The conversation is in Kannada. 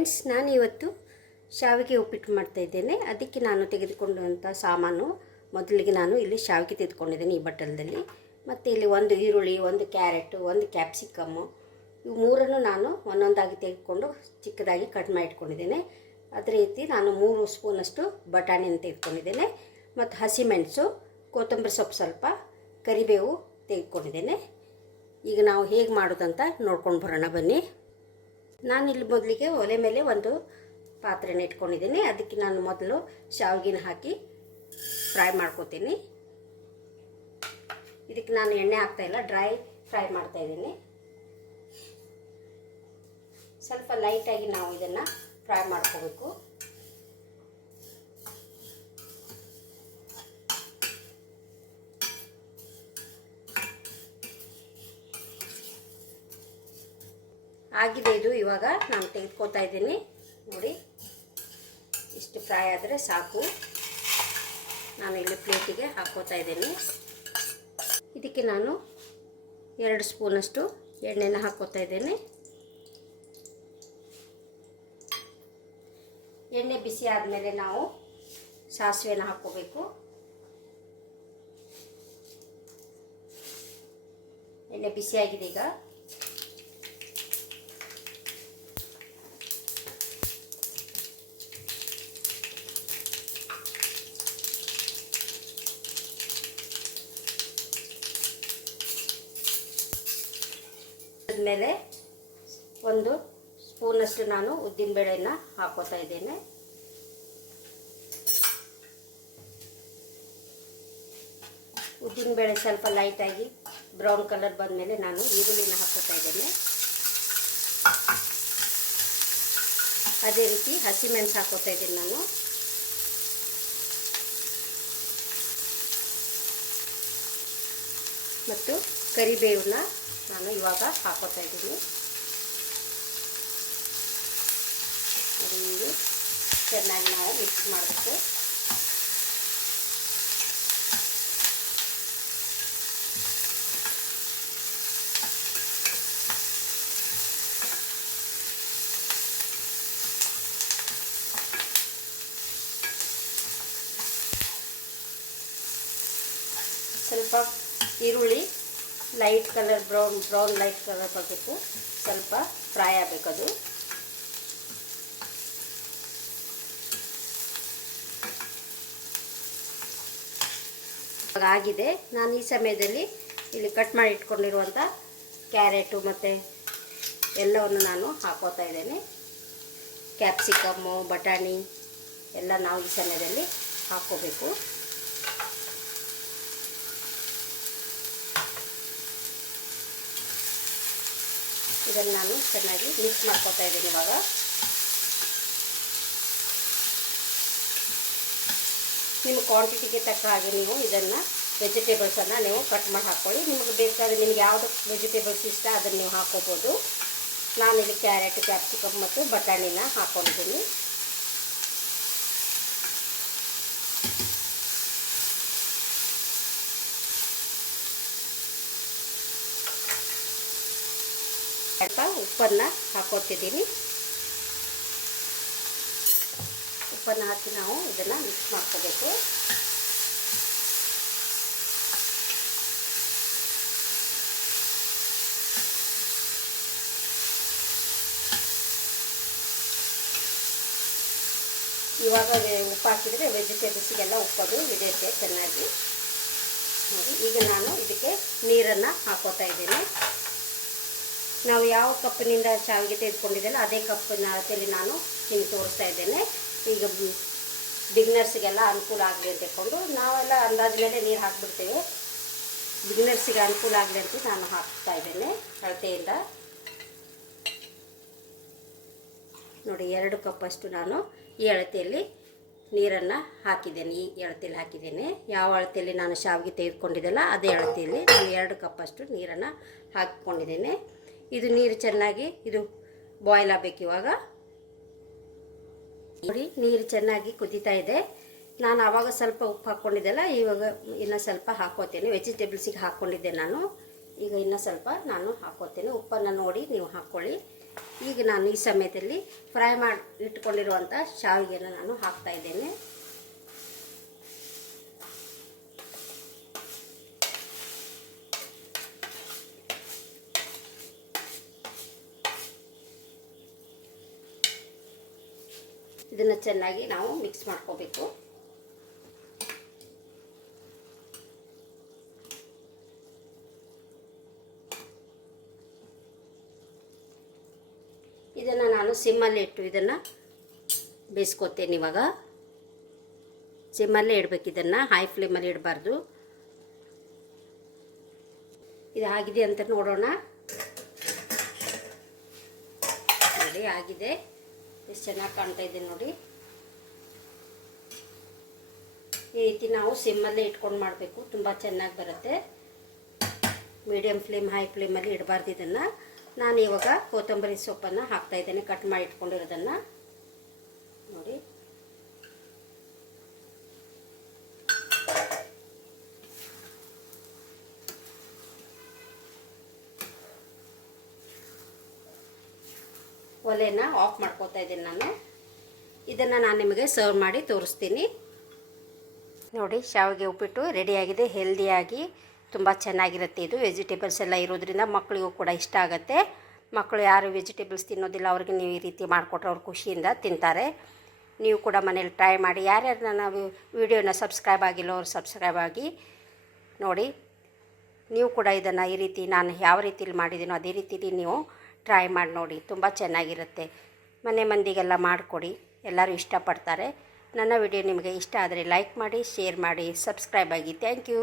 ಫ್ರೆಂಡ್ಸ್, ನಾನು ಇವತ್ತು ಶಾವಿಗೆ ಉಪ್ಪಿಟ್ಟು ಮಾಡ್ತಾಯಿದ್ದೇನೆ. ಅದಕ್ಕೆ ನಾನು ತೆಗೆದುಕೊಂಡಂಥ ಸಾಮಾನು, ಮೊದಲಿಗೆ ನಾನು ಇಲ್ಲಿ ಶಾವಿಗೆ ತೆಗೆದುಕೊಂಡಿದ್ದೇನೆ ಈ ಬಟ್ಟಲದಲ್ಲಿ. ಮತ್ತು ಇಲ್ಲಿ ಒಂದು ಈರುಳ್ಳಿ, ಒಂದು ಕ್ಯಾರೆಟು, ಒಂದು ಕ್ಯಾಪ್ಸಿಕಮ್ಮು, ಇವು ಮೂರನ್ನು ನಾನು ಒಂದೊಂದಾಗಿ ತೆಗೆದುಕೊಂಡು ಚಿಕ್ಕದಾಗಿ ಕಟ್ ಮಾಡಿ ಇಟ್ಕೊಂಡಿದ್ದೇನೆ. ಅದೇ ರೀತಿ ನಾನು 3 ಸ್ಪೂನಷ್ಟು ಬಟಾಣಿಯನ್ನು ತೆಗೆದುಕೊಂಡಿದ್ದೇನೆ. ಮತ್ತು ಹಸಿಮೆಣಸು, ಕೊತ್ತಂಬರಿ ಸೊಪ್ಪು, ಸ್ವಲ್ಪ ಕರಿಬೇವು ತೆಗೆದುಕೊಂಡಿದ್ದೇನೆ. ಈಗ ನಾವು ಹೇಗೆ ಮಾಡೋದಂತ ನೋಡ್ಕೊಂಡು ಬರೋಣ ಬನ್ನಿ. ನಾನಿಲ್ಲಿ ಮೊದಲಿಗೆ ಒಲೆ ಮೇಲೆ ಒಂದು ಪಾತ್ರೆನ ಇಟ್ಕೊಂಡಿದ್ದೀನಿ. ಅದಕ್ಕೆ ನಾನು ಮೊದಲು ಶಾವಿಗೆನ ಹಾಕಿ ಫ್ರೈ ಮಾಡ್ಕೋತೀನಿ. ಇದಕ್ಕೆ ನಾನು ಎಣ್ಣೆ ಹಾಕ್ತಾಯಿಲ್ಲ, ಡ್ರೈ ಫ್ರೈ ಮಾಡ್ತಾಯಿದ್ದೀನಿ. ಸ್ವಲ್ಪ ಲೈಟಾಗಿ ನಾವು ಇದನ್ನು ಫ್ರೈ ಮಾಡ್ಕೋಬೇಕು. ಆಗಿದೆ ಇದು. ಇವಾಗ ನಾನು ತೆಗೆದುಕೊಳ್ತಾ ಇದ್ದೀನಿ. ನೋಡಿ, ಇಷ್ಟು ಫ್ರೈ ಆದರೆ ಸಾಕು. ನಾನು ಇಲ್ಲಿ ಪ್ಲೇಟಿಗೆ ಹಾಕ್ಕೋತಾ ಇದ್ದೀನಿ. ಇದಕ್ಕೆ ನಾನು 2 ಸ್ಪೂನಷ್ಟು ಎಣ್ಣೆನ ಹಾಕ್ಕೋತಾ ಇದ್ದೀನಿ. ಎಣ್ಣೆ ಬಿಸಿ ಆದಮೇಲೆ ನಾವು ಸಾಸಿವೆನ ಹಾಕ್ಕೋಬೇಕು. ಎಣ್ಣೆ ಬಿಸಿಯಾಗಿದೆ ಈಗ. ಮೇಲೆ 1 ಸ್ಪೂನಷ್ಟು ನಾನು ಉದ್ದಿನಬೇಳೆಯನ್ನು ಹಾಕೋತಾ ಇದ್ದೇನೆ. ಉದ್ದಿನಬೇಳೆ ಸ್ವಲ್ಪ ಲೈಟಾಗಿ ಬ್ರೌನ್ ಕಲರ್ ಬಂದ ಮೇಲೆ ನಾನು ಈರುಳ್ಳಿನ ಹಾಕೋತಾ ಇದ್ದೇನೆ. ಅದೇ ರೀತಿ ಹಸಿಮೆಣಸು ಹಾಕೋತಾ ಇದ್ದೀನಿ ನಾನು. ಮತ್ತು ಕರಿಬೇವನ್ನ ನಾನು ಇವಾಗ ಹಾಕೋತಾ ಇದ್ದೀನಿ. ಅದು ಚೆನ್ನಾಗಿ ನಾವು ಮಿಕ್ಸ್ ಮಾಡಬೇಕು. ಸ್ವಲ್ಪ ಈರುಳ್ಳಿ light colour brown light colour ಬರಬೇಕು. ಸ್ವಲ್ಪ ಫ್ರೈ ಆಗಬೇಕದು. ಆಗಿದೆ. ನಾನು ಈ ಸಮಯದಲ್ಲಿ ಇಲ್ಲಿ ಕಟ್ ಮಾಡಿ ಇಟ್ಕೊಂಡಿರುವಂಥ ಕ್ಯಾರೆಟು ಮತ್ತು ಎಲ್ಲವನ್ನು ನಾನು ಹಾಕೋತಾ ಇದ್ದೇನೆ. ಕ್ಯಾಪ್ಸಿಕಮ್ಮು, ಬಟಾಣಿ ಎಲ್ಲ ನಾವು ಈ ಸಮಯದಲ್ಲಿ ಹಾಕ್ಕೋಬೇಕು. ಇದನ್ನು ನಾನು ಚೆನ್ನಾಗಿ ಮಿಕ್ಸ್ ಮಾಡ್ಕೊತಾ ಇದ್ದೀನಿ. ಇವಾಗ ನಿಮ್ಮ ಕ್ವಾಂಟಿಟಿಗೆ ತಕ್ಕ ಹಾಗೆ ನೀವು ಇದನ್ನು ವೆಜಿಟೇಬಲ್ಸನ್ನು ನೀವು ಕಟ್ ಮಾಡಿ ಹಾಕ್ಕೊಳ್ಳಿ. ನಿಮಗೆ ಬೇಕಾದರೆ ನಿಮಗೆ ಯಾವುದು ವೆಜಿಟೇಬಲ್ಸ್ ಇಷ್ಟ ಅದನ್ನು ನೀವು ಹಾಕ್ಕೋಬೋದು. ನಾನಿಲ್ಲಿ ಕ್ಯಾರೆಟ್, ಕ್ಯಾಪ್ಸಿಕಮ್ ಮತ್ತು ಬಟಾಣಿನ ಹಾಕ್ಕೊಂಡಿದ್ದೀನಿ. ಸ್ವಲ್ಪ ಉಪ್ಪನ್ನು ಹಾಕೋತಿದ್ದೀನಿ. ಉಪ್ಪನ್ನು ಹಾಕಿ ನಾವು ಇದನ್ನು ಮಿಕ್ಸ್ ಮಾಡ್ಕೋಬೇಕು. ಇವಾಗ ಉಪ್ಪು ಹಾಕಿದರೆ ವೆಜಿಟೇಬಲ್ಸಿಗೆಲ್ಲ ಉಪ್ಪದು ಹಿಡಿಯುತ್ತೆ ಚೆನ್ನಾಗಿ. ನೋಡಿ, ಈಗ ನಾನು ಇದಕ್ಕೆ ನೀರನ್ನು ಹಾಕೋತಾ ಇದ್ದೀನಿ. ನಾವು ಯಾವ ಕಪ್ಪಿನಿಂದ ಶಾವಿಗೆ ತೆಗೆದುಕೊಂಡಿದ್ದೆಲ್ಲ ಅದೇ ಕಪ್ಪಿನ ಅಳತೆಯಲ್ಲಿ ನಾನು ನಿಮಗೆ ತೋರಿಸ್ತಾ ಇದ್ದೇನೆ. ಈಗ ಬಿಗ್ನರ್ಸಿಗೆಲ್ಲ ಅನುಕೂಲ ಆಗಲಿ ಅಂತ ಹೇಳ್ಕೊಂಡು ನಾವೆಲ್ಲ ಅಂದಾಜು ಮೇಲೆ ನೀರು ಹಾಕಿಬಿಡ್ತೇವೆ. ಬಿಗ್ನರ್ಸಿಗೆ ಅನುಕೂಲ ಆಗಲಿ ಅಂತ ನಾನು ಹಾಕ್ತಾ ಇದ್ದೇನೆ ಅಳತೆಯಿಂದ. ನೋಡಿ, 2 ಕಪ್ಪಷ್ಟು ನಾನು ಈ ಅಳತೆಯಲ್ಲಿ ನೀರನ್ನು ಹಾಕಿದ್ದೇನೆ. ಈ ಅಳತೆಯಲ್ಲಿ ಹಾಕಿದ್ದೇನೆ. ಯಾವ ಅಳತೆಯಲ್ಲಿ ನಾನು ಶಾವಿಗೆ ತೆಗೆದುಕೊಂಡಿದ್ದೆಲ್ಲ ಅದೇ ಅಳತೆಯಲ್ಲಿ ನಾನು 2 ಕಪ್ಪಷ್ಟು ನೀರನ್ನು ಹಾಕಿಕೊಂಡಿದ್ದೇನೆ. ಇದು ನೀರು ಚೆನ್ನಾಗಿ ಇದು ಬಾಯ್ಲ್ ಆಗಬೇಕು. ಇವಾಗ ನೋಡಿ, ನೀರು ಚೆನ್ನಾಗಿ ಕುದೀತಾ ಇದೆ. ನಾನು ಆವಾಗ ಸ್ವಲ್ಪ ಉಪ್ಪು ಹಾಕ್ಕೊಂಡಿದ್ದೆಲ್ಲ, ಇವಾಗ ಇನ್ನೂ ಸ್ವಲ್ಪ ಹಾಕ್ಕೋತೇನೆ. ವೆಜಿಟೇಬಲ್ಸಿಗೆ ಹಾಕ್ಕೊಂಡಿದ್ದೆ ನಾನು. ಈಗ ಇನ್ನೂ ಸ್ವಲ್ಪ ನಾನು ಹಾಕ್ಕೋತೇನೆ. ಉಪ್ಪನ್ನು ನೋಡಿ ನೀವು ಹಾಕ್ಕೊಳ್ಳಿ. ಈಗ ನಾನು ಈ ಸಮಯದಲ್ಲಿ ಫ್ರೈ ಮಾಡಿ ಇಟ್ಕೊಂಡಿರುವಂಥ ಶಾವಿಗೆನ ನಾನು ಹಾಕ್ತಾ ಇದ್ದೇನೆ. ಇದನ್ನು ಚೆನ್ನಾಗಿ ನಾವು ಮಿಕ್ಸ್ ಮಾಡ್ಕೋಬೇಕು. ಇದನ್ನು ನಾನು ಸಿಮ್ಮಲ್ಲಿ ಇಟ್ಟು ಇದನ್ನು ಬೇಯಿಸ್ಕೊತೇನೆ. ಇವಾಗ ಸಿಮ್ಮಲ್ಲೇ ಇಡಬೇಕು, ಇದನ್ನು ಹೈ ಫ್ಲೇಮಲ್ಲಿ ಇಡಬಾರ್ದು. ಇದು ಆಗಿದೆ ಅಂತ ನೋಡೋಣ. ನೋಡಿ ಆಗಿದೆ, ಎಷ್ಟು ಚೆನ್ನಾಗಿ ಕಾಣ್ತಾ ಇದೆ ನೋಡಿ. ಈ ರೀತಿ ನಾವು ಸಿಮ್ಮಲ್ಲೇ ಇಟ್ಕೊಂಡು ಮಾಡಬೇಕು, ತುಂಬ ಚೆನ್ನಾಗಿ ಬರುತ್ತೆ. ಮೀಡಿಯಮ್ ಫ್ಲೇಮ್ ಹೈ ಫ್ಲೇಮಲ್ಲಿ ಇಡಬಾರ್ದು. ಇದನ್ನು ನಾನು ಇವಾಗ ಕೊತ್ತಂಬರಿ ಸೊಪ್ಪನ್ನು ಹಾಕ್ತಾ ಇದ್ದೇನೆ, ಕಟ್ ಮಾಡಿ ಇಟ್ಕೊಂಡಿರೋದನ್ನು ನೋಡಿ. ಒಲೆನ ಆಫ್ ಮಾಡ್ಕೋತಾ ಇದ್ದೀನಿ ನಾನು. ಇದನ್ನು ನಾನು ನಿಮಗೆ ಸರ್ವ್ ಮಾಡಿ ತೋರಿಸ್ತೀನಿ ನೋಡಿ. ಶಾವಿಗೆ ಉಪ್ಪಿಟ್ಟು ರೆಡಿಯಾಗಿದೆ. ಹೆಲ್ದಿಯಾಗಿ ತುಂಬ ಚೆನ್ನಾಗಿರುತ್ತೆ. ಇದು ವೆಜಿಟೇಬಲ್ಸ್ ಎಲ್ಲ ಇರೋದ್ರಿಂದ ಮಕ್ಕಳಿಗೂ ಕೂಡ ಇಷ್ಟ ಆಗುತ್ತೆ. ಮಕ್ಕಳು ಯಾರು ವೆಜಿಟೇಬಲ್ಸ್ ತಿನ್ನೋದಿಲ್ಲ ಅವ್ರಿಗೆ ನೀವು ಈ ರೀತಿ ಮಾಡಿಕೊಟ್ರೆ ಅವ್ರು ಖುಷಿಯಿಂದ ತಿಂತಾರೆ. ನೀವು ಕೂಡ ಮನೇಲಿ ಟ್ರೈ ಮಾಡಿ. ಯಾರ್ಯಾರು ನನ್ನ ವಿಡಿಯೋನ ಸಬ್ಸ್ಕ್ರೈಬ್ ಆಗಿಲ್ಲ ಅವ್ರು ಸಬ್ಸ್ಕ್ರೈಬ್ ಆಗಿ ನೋಡಿ. ನೀವು ಕೂಡ ಇದನ್ನು ಈ ರೀತಿ ನಾನು ಯಾವ ರೀತಿಲಿ ಮಾಡಿದ್ದೀನೋ ಅದೇ ರೀತಿಲಿ ನೀವು ಟ್ರೈ ಮಾಡಿ ನೋಡಿ, ತುಂಬ ಚೆನ್ನಾಗಿರುತ್ತೆ. ಮನೆ ಮಂದಿಗೆಲ್ಲ ಮಾಡಿಕೊಡಿ, ಎಲ್ಲರೂ ಇಷ್ಟಪಡ್ತಾರೆ. ನನ್ನ ವಿಡಿಯೋ ನಿಮಗೆ ಇಷ್ಟ ಆದರೆ ಲೈಕ್ ಮಾಡಿ, ಶೇರ್ ಮಾಡಿ, ಸಬ್ಸ್ಕ್ರೈಬ್ ಆಗಿ. Thank you.